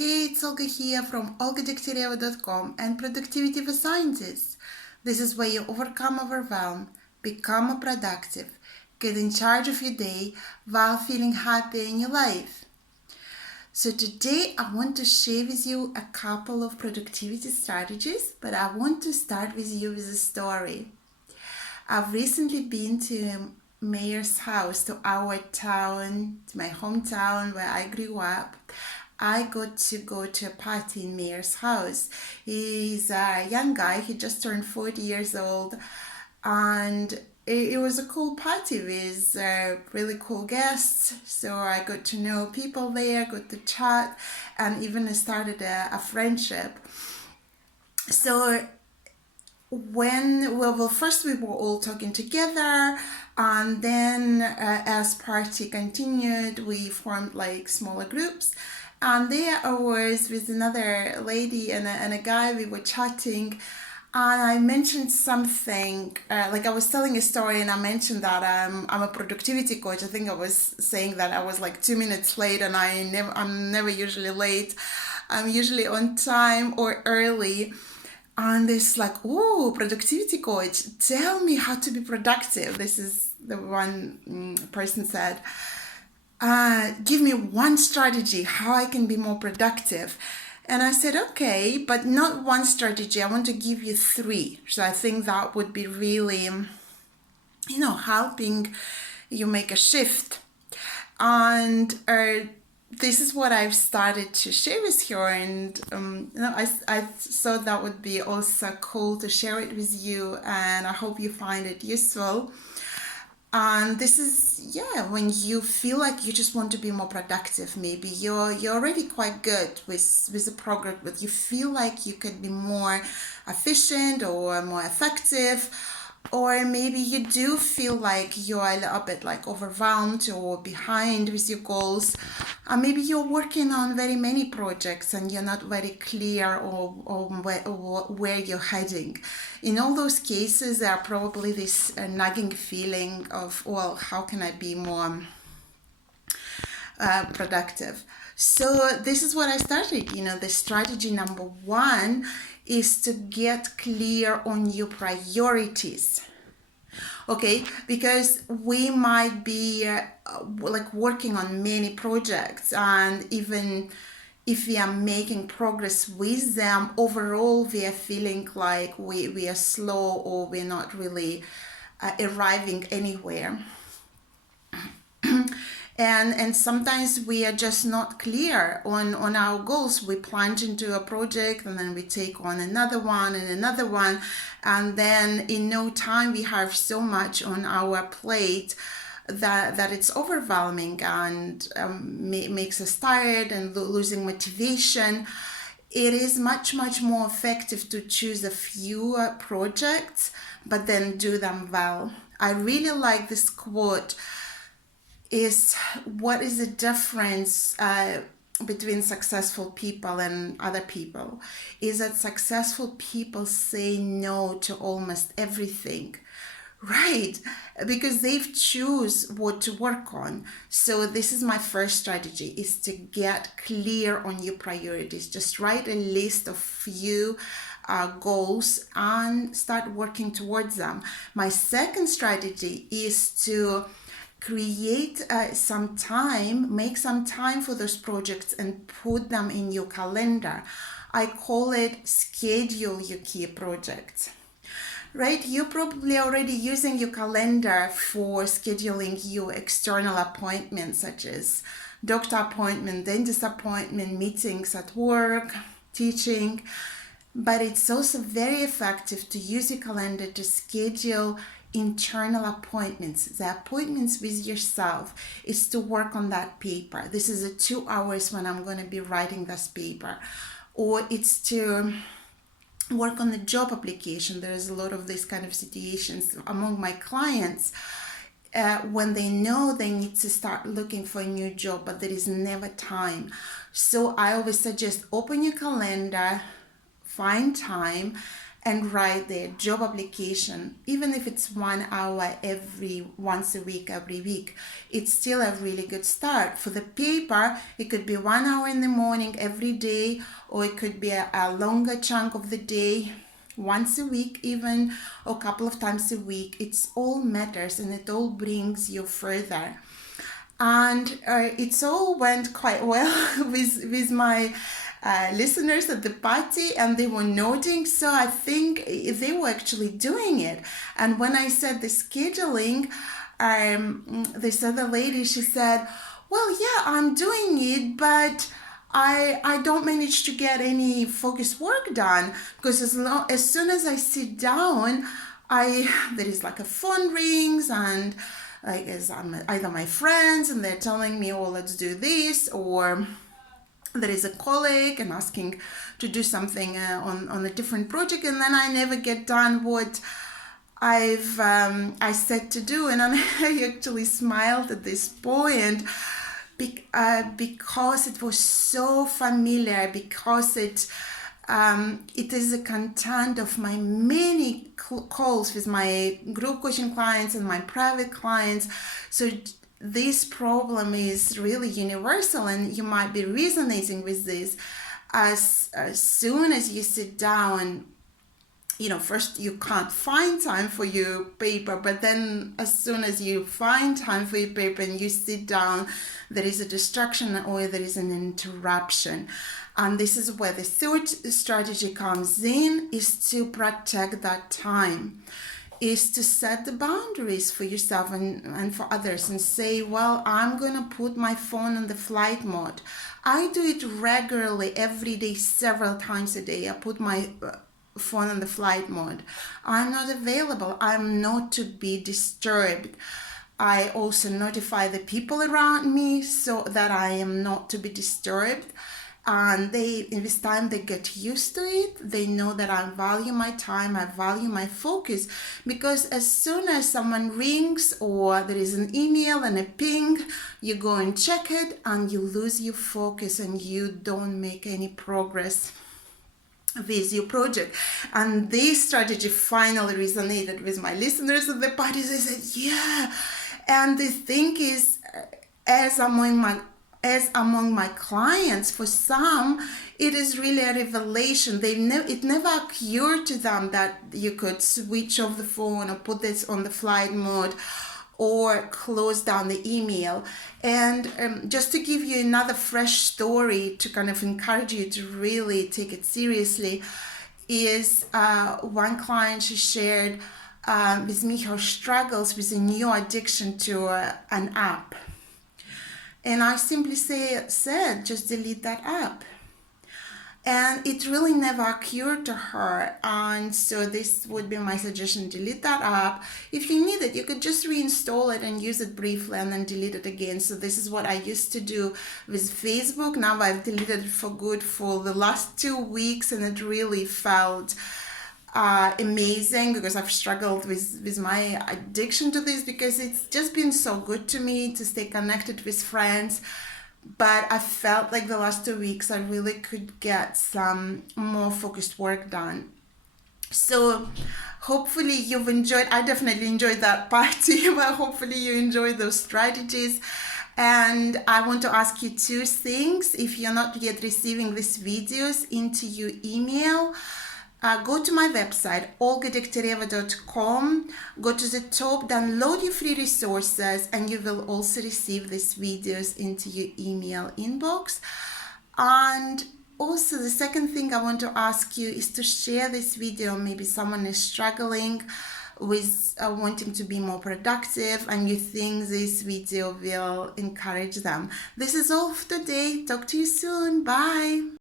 Hey, it's Olga here from olgadegtyaryeva.com and Productivity for Scientists. This is where you overcome overwhelm, become more productive, get in charge of your day while feeling happy in your life. So today I want to share with you a couple of productivity strategies, but I want to start with you with a story. I've recently been to Mayor's house, to our town, to my hometown where I grew up. I got to go to a party in Mayor's house. He's a young guy, he just turned 40 years old, and it was a cool party with really cool guests. So I got to know people there, got to chat, and even started a friendship. So first we were all talking together, and then as party continued we formed like smaller groups, and there I was with another lady and a guy. We were chatting, and I mentioned something, like I was telling a story, and I mentioned that I'm a productivity coach. I think I was saying that I was like 2 minutes late, and I'm never usually late. I'm usually on time or early. And it's like, oh, productivity coach, tell me how to be productive. This is the one person said. Give me one strategy how I can be more productive. And I said, okay, but not one strategy. I want to give you three. So I think that would be really, helping you make a shift. And this is what I've started to share with you, and I thought that would be also cool to share it with you, and I hope you find it useful. And this is, when you feel like you just want to be more productive. Maybe you're already quite good with the program, but you feel like you could be more efficient or more effective, or maybe you do feel like you're a little bit like overwhelmed or behind with your goals. Maybe you're working on very many projects and you're not very clear on where you're heading. In all those cases, there are probably this nagging feeling of, well, how can I be more productive? So this is what I started. The strategy number one is to get clear on your priorities. Okay, because we might be like working on many projects, and even if we are making progress with them, overall we are feeling like we are slow, or we're not really arriving anywhere. And sometimes we are just not clear on our goals. We plunge into a project, and then we take on another one and another one, and then in no time we have so much on our plate that it's overwhelming, and makes us tired and losing motivation. It is much more effective to choose a few projects, but then do them well. I really like this quote. Is what is the difference between successful people and other people? Is that successful people say no to almost everything, right? Because they've choose what to work on. So this is my first strategy, is to get clear on your priorities. Just write a list of few goals and start working towards them. My second strategy is to create make some time for those projects and put them in your calendar. I call it schedule your key projects. Right, you're probably already using your calendar for scheduling your external appointments, such as doctor appointment, dentist appointment, meetings at work, teaching. But it's also very effective to use your calendar to schedule internal appointments. The appointments with yourself is to work on that paper. This is a 2 hours when I'm going to be writing this paper. Or it's to work on the job application. There's a lot of these kind of situations among my clients when they know they need to start looking for a new job, but there is never time. So I always suggest open your calendar, find time, and write their job application, even if it's 1 hour once a week, every week. It's still a really good start. For the paper, it could be 1 hour in the morning every day, or it could be a longer chunk of the day, once a week even, or a couple of times a week. It's all matters, and it all brings you further. And it's all went quite well with my listeners at the party, and they were nodding, so I think they were actually doing it. And when I said the scheduling, this other lady, she said, well, yeah, I'm doing it, but I don't manage to get any focused work done, because as soon as I sit down, there is like a phone rings, and like as I'm either my friends and they're telling me, oh, let's do this, or there is a colleague and asking to do something on a different project, and then I never get done what I said to do. And I actually smiled at this point because it was so familiar, because it is a content of my many calls with my group coaching clients and my private clients. So this problem is really universal, and you might be resonating with this. As soon as you sit down, first you can't find time for your paper, but then as soon as you find time for your paper and you sit down, there is a distraction or there is an interruption. And this is where the third strategy comes in, is to protect that time, is to set the boundaries for yourself and for others, and say, well, I'm going to put my phone on the flight mode. I do it regularly, every day, several times a day. I put my phone on the flight mode. I'm not available. I'm not to be disturbed. I also notify the people around me so that I am not to be disturbed. And in this time, they get used to it. They know that I value my time, I value my focus, because as soon as someone rings or there is an email and a ping, you go and check it and you lose your focus and you don't make any progress with your project. And this strategy finally resonated with my listeners at the parties. They said, yeah. And the thing is, as among my clients, for some, it is really a revelation. It never occurred to them that you could switch off the phone or put this on the flight mode or close down the email. And just to give you another fresh story to kind of encourage you to really take it seriously, is one client, she shared with me her struggles with a new addiction to an app. And I simply said, just delete that app. And it really never occurred to her. And so this would be my suggestion: delete that app. If you need it, you could just reinstall it and use it briefly and then delete it again. So this is what I used to do with Facebook. Now I've deleted it for good for the last 2 weeks, and it really felt amazing, because I've struggled with my addiction to this, because it's just been so good to me to stay connected with friends. But I felt like the last 2 weeks I really could get some more focused work done. So hopefully you've enjoyed, I definitely enjoyed that party, but hopefully you enjoyed those strategies. And I want to ask you 2 things. If you're not yet receiving these videos into your email, go to my website, olgadegtereva.com, go to the top, download your free resources, and you will also receive these videos into your email inbox. And also, the second thing I want to ask you is to share this video. Maybe someone is struggling with wanting to be more productive, and you think this video will encourage them. This is all for today. Talk to you soon. Bye.